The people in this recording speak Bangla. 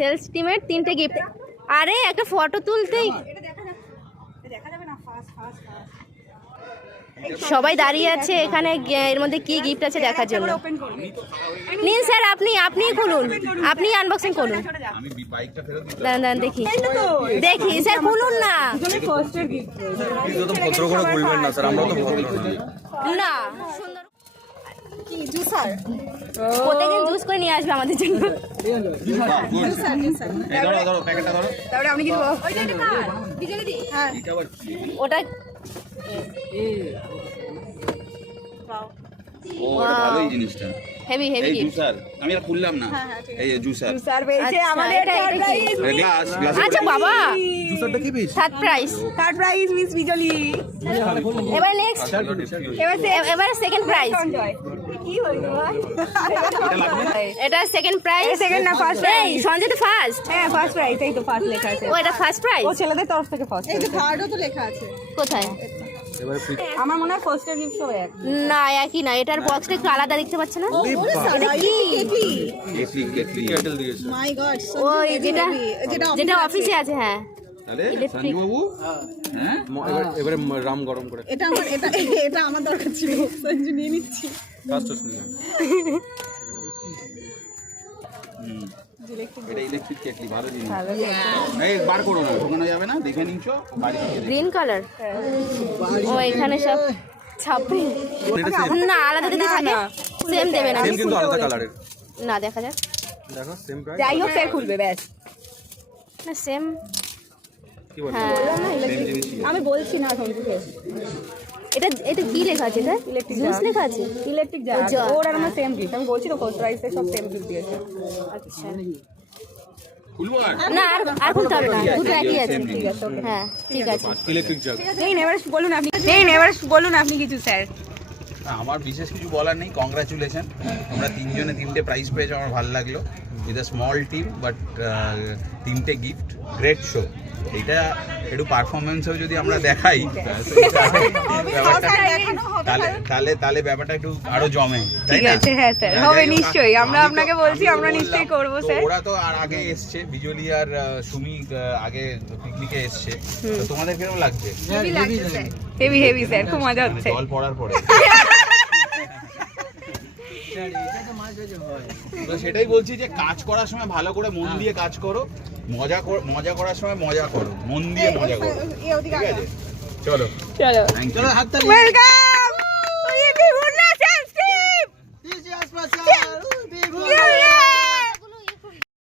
সেলস টিমের 3টে গিফট। আরে একটা ফটো তুলতেই সবাই দাঁড়িয়ে আছে এখানে, এর মধ্যে কি গিফট আছে দেখার জন্য। নিন স্যার, আপনি খুলুন, আপনি আনবক্সিং করুন। দাঁড়ান দেখি স্যার, খুলুন না। না সুন্দর কি জুসার, প্রত্যেকদিন জুস করে নিয়ে আসবে আমাদের জন্য। ওটা ভালোই জিনিসটা, হেভি হেভি জুসার। আমি আর খুললাম না, এই জুসার। আচ্ছা বাবা, জুসারটা কি পিস? থার্ড প্রাইজ মিস বিজলি। এবার নেক্সট, এবার সেকেন্ড প্রাইজ। এটা সেকেন্ড প্রাইজ, সেকেন্ড না ফার্স্ট? এই সঞ্জয় তো ফার্স্ট। হ্যাঁ ফার্স্ট প্রাইজ, এই তো ফার্স্ট লেখা আছে। ও এটা ফার্স্ট প্রাইজ, ও ছেলেদের তরফ থেকে ফার্স্ট। এই যে থার্ডও তো লেখা আছে কোথায়? আমার মনে হয় ফার্স্ট গিফট সব এক না, একই না। এটার বক্সটা একটু আলাদা দেখতে পাচ্ছ না? এটা কি? কেটল দিয়েছে। মাই গড, ওই যেটা অফিসে আছে। হ্যাঁ তাহলে সঞ্জু বাবু, হ্যাঁ এবারে রাম গরম করে। এটা আমার দরকার ছিল, সঞ্জু নিয়ে নিচ্ছি। ফার্স্ট নিয়ে এটা ইলেকট্রিক কেটলি, ভালো জিনিস। এই বার করো না, ঢোকানো যাবে না, দেখে নিচ্ছো বাড়ি থেকে। গ্রিন কালার, ও এখানে সব ছাপড়ি না, আলাদা যদি থাকে সেম দেবে না, সেম কিন্তু আলাদা কালারের না। দেখা যাক, দেখো সেম প্রাইস। যাই হোক ফের খুলবে ব্যাস। না সেম, কি বলছো? হ্যাঁ সেম জিনিস। আমি বলছি না সঞ্জুকে, এটা কি লেখা আছে? এটা জুস লেখা আছে, ইলেকট্রিক জার। ওর আর আমার সেম গিফট, আমি বলছি তো ফার্স্ট প্রাইসে সব সেম গিফট দিয়েছে। আচ্ছা খুলবো না, আর খুলতে হবে না, দুটো একই আছে। ঠিক আছে, হ্যাঁ ঠিক আছে। ইলেকট্রিক জাগ। এবার বলুন আপনি কিছু স্যার। আমার বিশেষ কিছু বলার নেই। কংগ্রাচুলেশন, তোমরা তিনজনে 3টে প্রাইজ পেয়েছো, আমার ভালো লাগলো। With a small team but 3টে গিফট, গ্রেট শো। এটা একটু পারফরমেন্সও যদি আমরা দেখাই তাহলে ব্যাপারটা একটু আরো জমে, তাই না? হ্যাঁ স্যার, হবে নিশ্চয়ই। আমরা আপনাকে বলছি, আমরা নিশ্চয়ই করব স্যার। ওরা তো আর আগে এসছে, বিজলি আর সুমি আগে পিকনিকে এসছে। তো তোমাদের কিরকম লাগছে? হেভি স্যার, খুব মজা হচ্ছে। জল পড়ার পরে তো সেটাই বলছি যে কাজ করার সময় ভালো করে মন দিয়ে কাজ করো, মজা করার সময় মজা করো, মন দিয়ে মজা করো, ঠিক আছে? চলো চলো হাততালি। ওয়েলকাম।